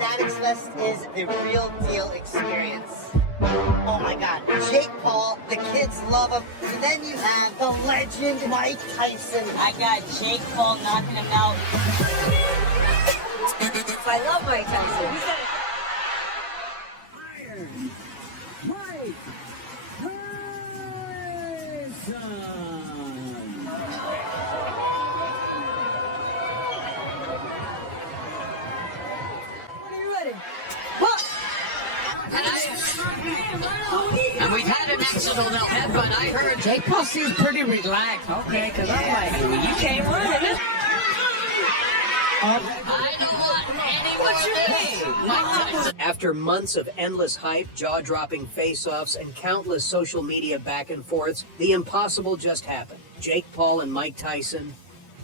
Fanatics Fest is the real deal experience. Oh my God, Jake Paul, the kids love him. And then you have the legend Mike Tyson. I got Jake Paul knocking him out. I love Mike Tyson. He's Mike And we've had an accidental headbutt. I heard Jake Paul seems pretty relaxed. okay, because I'm like, you can't run it. I don't want anyone. After months of endless hype, jaw-dropping face-offs, and countless social media back and forths, the impossible just happened. Jake Paul and Mike Tyson.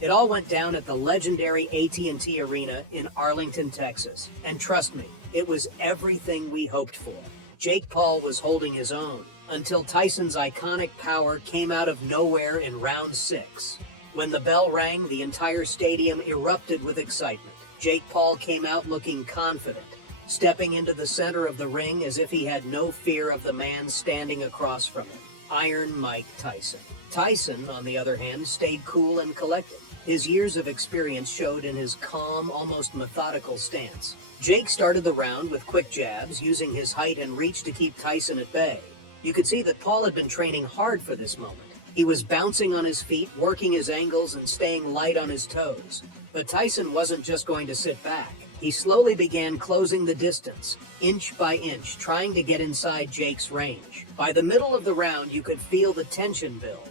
It all went down at the legendary AT&T Arena in Arlington, Texas. And trust me, it was everything we hoped for. Jake Paul was holding his own until Tyson's iconic power came out of nowhere in round 6. When the bell rang, the entire stadium erupted with excitement. Jake Paul came out looking confident, stepping into the center of the ring as if he had no fear of the man standing across from him, Iron Mike Tyson. Tyson, on the other hand, stayed cool and collected. His years of experience showed in his calm, almost methodical stance. Jake started the round with quick jabs, using his height and reach to keep Tyson at bay. You could see that Paul had been training hard for this moment. He was bouncing on his feet, working his angles, and staying light on his toes. But Tyson wasn't just going to sit back. He slowly began closing the distance, inch by inch, trying to get inside Jake's range. By the middle of the round, you could feel the tension build.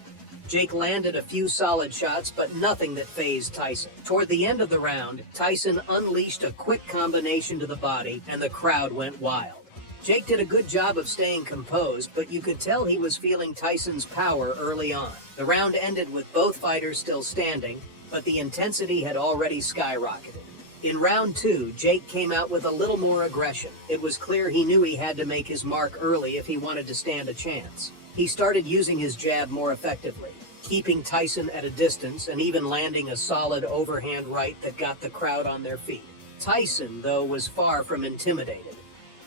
Jake landed a few solid shots, but nothing that fazed Tyson. Toward the end of the round, Tyson unleashed a quick combination to the body, and the crowd went wild. Jake did a good job of staying composed, but you could tell he was feeling Tyson's power early on. The round ended with both fighters still standing, but the intensity had already skyrocketed. In round 2, Jake came out with a little more aggression. It was clear he knew he had to make his mark early if he wanted to stand a chance. He started using his jab more effectively, keeping Tyson at a distance and even landing a solid overhand right that got the crowd on their feet. Tyson, though, was far from intimidated.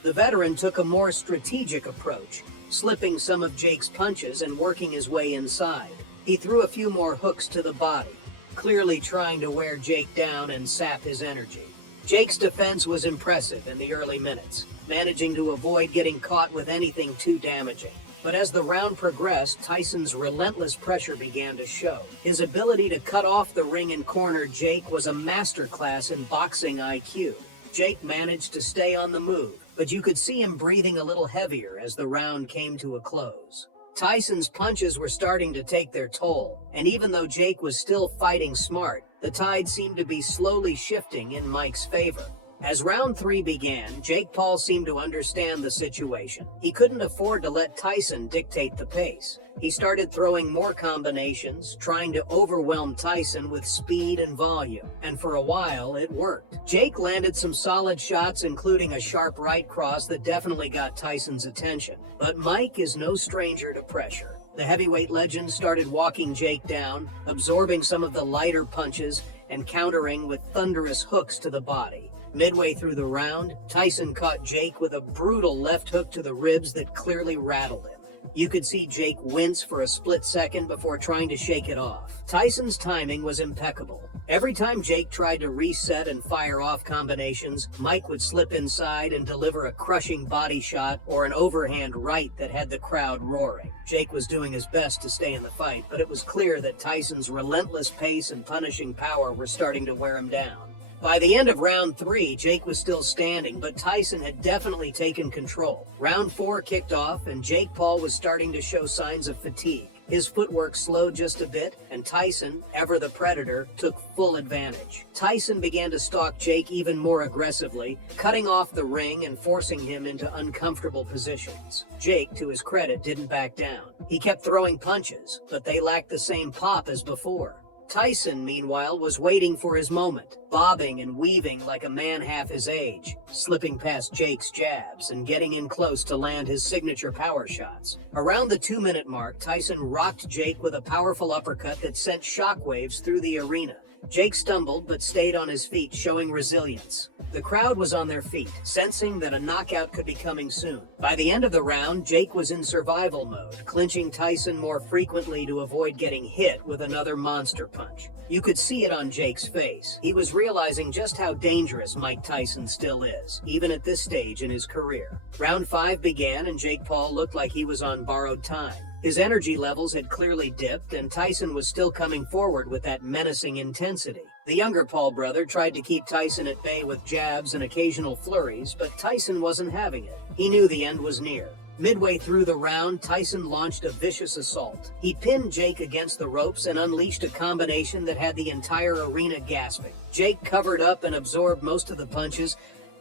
The veteran took a more strategic approach, slipping some of Jake's punches and working his way inside. He threw a few more hooks to the body, clearly trying to wear Jake down and sap his energy. Jake's defense was impressive in the early minutes, managing to avoid getting caught with anything too damaging. But as the round progressed, Tyson's relentless pressure began to show. His ability to cut off the ring and corner Jake was a masterclass in boxing IQ. Jake managed to stay on the move, but you could see him breathing a little heavier as the round came to a close. Tyson's punches were starting to take their toll, and even though Jake was still fighting smart, the tide seemed to be slowly shifting in Mike's favor. As round 3 began, Jake Paul seemed to understand the situation. He couldn't afford to let Tyson dictate the pace. He started throwing more combinations, trying to overwhelm Tyson with speed and volume. And for a while, it worked. Jake landed some solid shots, including a sharp right cross that definitely got Tyson's attention. But Mike is no stranger to pressure. The heavyweight legend started walking Jake down, absorbing some of the lighter punches and countering with thunderous hooks to the body. Midway through the round, Tyson caught Jake with a brutal left hook to the ribs that clearly rattled him. You could see Jake wince for a split second before trying to shake it off. Tyson's timing was impeccable. Every time Jake tried to reset and fire off combinations, Mike would slip inside and deliver a crushing body shot or an overhand right that had the crowd roaring. Jake was doing his best to stay in the fight, but it was clear that Tyson's relentless pace and punishing power were starting to wear him down. By the end of round 3, Jake was still standing, but Tyson had definitely taken control. Round 4 kicked off, and Jake Paul was starting to show signs of fatigue. His footwork slowed just a bit, and Tyson, ever the predator, took full advantage. Tyson began to stalk Jake even more aggressively, cutting off the ring and forcing him into uncomfortable positions. Jake, to his credit, didn't back down. He kept throwing punches, but they lacked the same pop as before. Tyson, meanwhile, was waiting for his moment, bobbing and weaving like a man half his age, slipping past Jake's jabs and getting in close to land his signature power shots. Around the 2-minute mark, Tyson rocked Jake with a powerful uppercut that sent shockwaves through the arena. Jake stumbled but stayed on his feet, showing resilience. The crowd was on their feet, sensing that a knockout could be coming soon. By the end of the round, Jake was in survival mode, clinching Tyson more frequently to avoid getting hit with another monster punch. You could see it on Jake's face. He was realizing just how dangerous Mike Tyson still is, even at this stage in his career. Round 5 began and Jake Paul looked like he was on borrowed time. His energy levels had clearly dipped, and Tyson was still coming forward with that menacing intensity. The younger Paul brother tried to keep Tyson at bay with jabs and occasional flurries, but Tyson wasn't having it. He knew the end was near. Midway through the round, Tyson launched a vicious assault. He pinned Jake against the ropes and unleashed a combination that had the entire arena gasping. Jake covered up and absorbed most of the punches,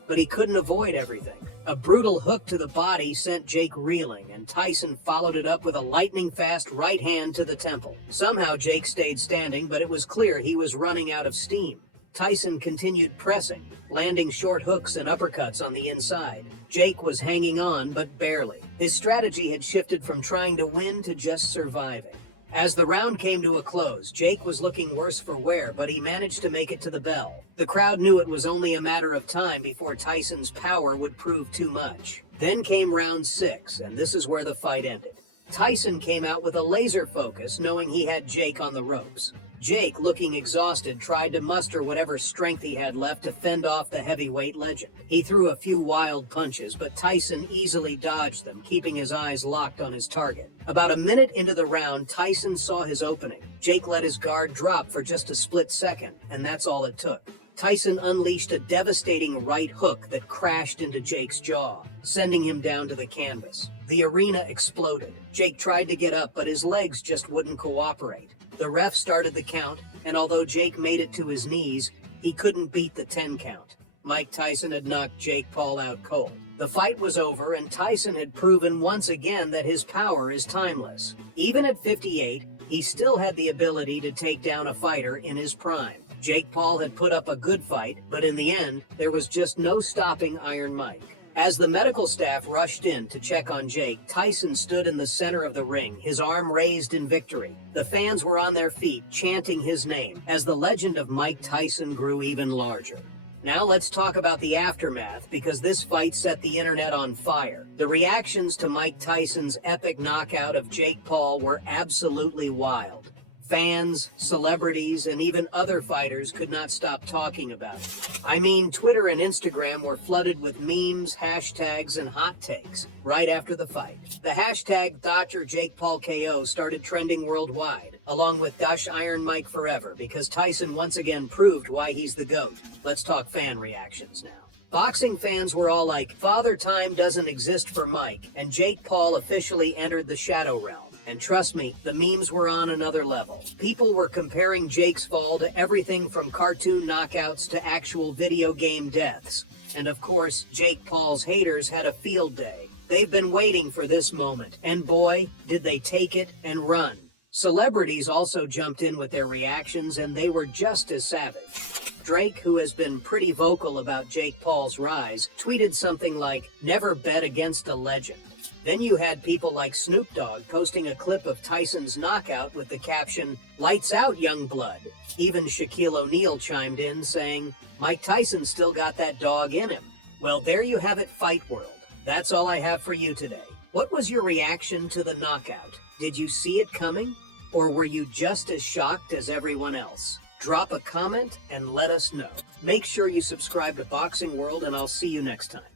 but he couldn't avoid everything. A brutal hook to the body sent Jake reeling, and Tyson followed it up with a lightning-fast right hand to the temple. Somehow Jake stayed standing, but it was clear he was running out of steam. Tyson continued pressing, landing short hooks and uppercuts on the inside. Jake was hanging on, but barely. His strategy had shifted from trying to win to just surviving. As the round came to a close, Jake was looking worse for wear, but he managed to make it to the bell. The crowd knew it was only a matter of time before Tyson's power would prove too much. Then came round 6, and this is where the fight ended. Tyson came out with a laser focus, knowing he had Jake on the ropes. Jake, looking exhausted, tried to muster whatever strength he had left to fend off the heavyweight legend. He threw a few wild punches, but Tyson easily dodged them, keeping his eyes locked on his target. About a minute into the round, Tyson saw his opening. Jake let his guard drop for just a split second, and that's all it took. Tyson unleashed a devastating right hook that crashed into Jake's jaw, sending him down to the canvas. The arena exploded. Jake tried to get up, but his legs just wouldn't cooperate. The ref started the count, and although Jake made it to his knees, he couldn't beat the 10 count. Mike Tyson had knocked Jake Paul out cold. The fight was over, and Tyson had proven once again that his power is timeless. Even at 58, he still had the ability to take down a fighter in his prime. Jake Paul had put up a good fight, but in the end, there was just no stopping Iron Mike. As the medical staff rushed in to check on Jake, Tyson stood in the center of the ring, his arm raised in victory. The fans were on their feet, chanting his name, as the legend of Mike Tyson grew even larger. Now let's talk about the aftermath, because this fight set the internet on fire. The reactions to Mike Tyson's epic knockout of Jake Paul were absolutely wild. Fans, celebrities, and even other fighters could not stop talking about it. I mean, Twitter and Instagram were flooded with memes, hashtags, and hot takes right after the fight. The hashtag #JakePaulKO started trending worldwide, along with #Iron Mike Forever, because Tyson once again proved why he's the GOAT. Let's talk fan reactions now. Boxing fans were all like, "Father Time doesn't exist for Mike," and Jake Paul officially entered the shadow realm. And trust me, the memes were on another level. People were comparing Jake's fall to everything from cartoon knockouts to actual video game deaths. And of course, Jake Paul's haters had a field day. They've been waiting for this moment, and boy, did they take it and run. Celebrities also jumped in with their reactions, and they were just as savage. Drake, who has been pretty vocal about Jake Paul's rise, tweeted something like, "Never bet against a legend." Then you had people like Snoop Dogg posting a clip of Tyson's knockout with the caption, "Lights out, young blood." Even Shaquille O'Neal chimed in saying, "Mike Tyson still got that dog in him." Well, there you have it, Fight World. That's all I have for you today. What was your reaction to the knockout? Did you see it coming? Or were you just as shocked as everyone else? Drop a comment and let us know. Make sure you subscribe to Boxing World, and I'll see you next time.